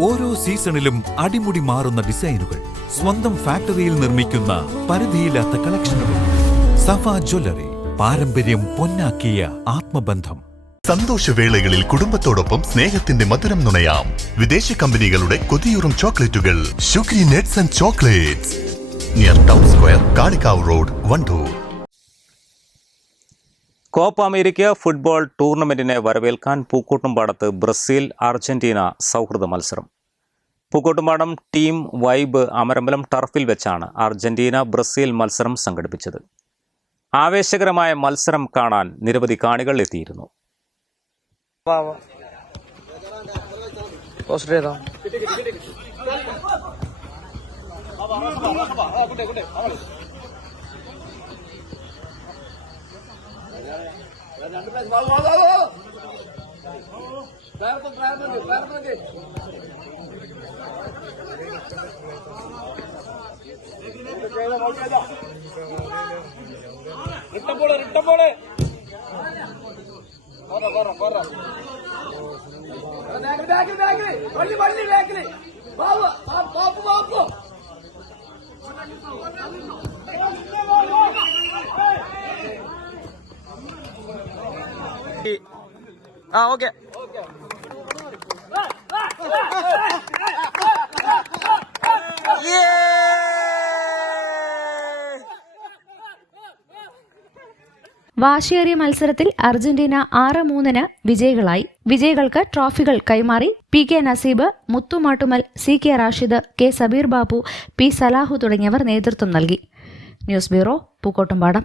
ഓരോ സീസണിലും അടിമുടി മാറുന്ന ഡിസൈനുകൾ സ്വന്തം ഫാക്ടറിയിൽ നിർമ്മിക്കുന്ന പരിധിയില്ലാത്ത കളക്ഷനുകൾ. സഫ ജ്വല്ലറി പാരമ്പര്യം പൊന്നാക്കിയ ആത്മബന്ധം. സന്തോഷവേളകളിൽ കുടുംബത്തോടൊപ്പം സ്നേഹത്തിന്റെ മധുരം നുണയാം. വിദേശ കമ്പനികളുടെ കൊതിയൂറും ചോക്ലേറ്റുകൾ. Sugary nuts and chocolates near town square Kalikavu road Wandoor Copa America football ടൂർണമെന്റിനെ വരവേൽക്കാൻ പൂക്കോട്ടുംപാടത്ത് ബ്രസീൽ അർജന്റീന സൗഹൃദ മത്സരം. പൂക്കോട്ടുംപാടം ടീം വൈബ് അമരമ്പലം ടർഫിൽ വെച്ചാണ് അർജന്റീന ബ്രസീൽ മത്സരം സംഘടിപ്പിച്ചത്. ആവേശകരമായ മത്സരം കാണാൻ നിരവധി കാണികൾ എത്തിയിരുന്നു. ரிட்டம் போடு ரிட்டம் போடு வர வர வர bakery bakery bakery Valli Valli bakery Babu ആ ഓക്കെ. വാശിയേറിയ മത്സരത്തിൽ അർജന്റീന ആറ് മൂന്നിന് വിജയികളായി. വിജയികൾക്ക് ട്രോഫികൾ കൈമാറി P K Naseeb Muthumattumal C K Rashid K Sabeer Babu P Salahu തുടങ്ങിയവർ നേതൃത്വം നൽകി. News bureau Pookkottumpadam.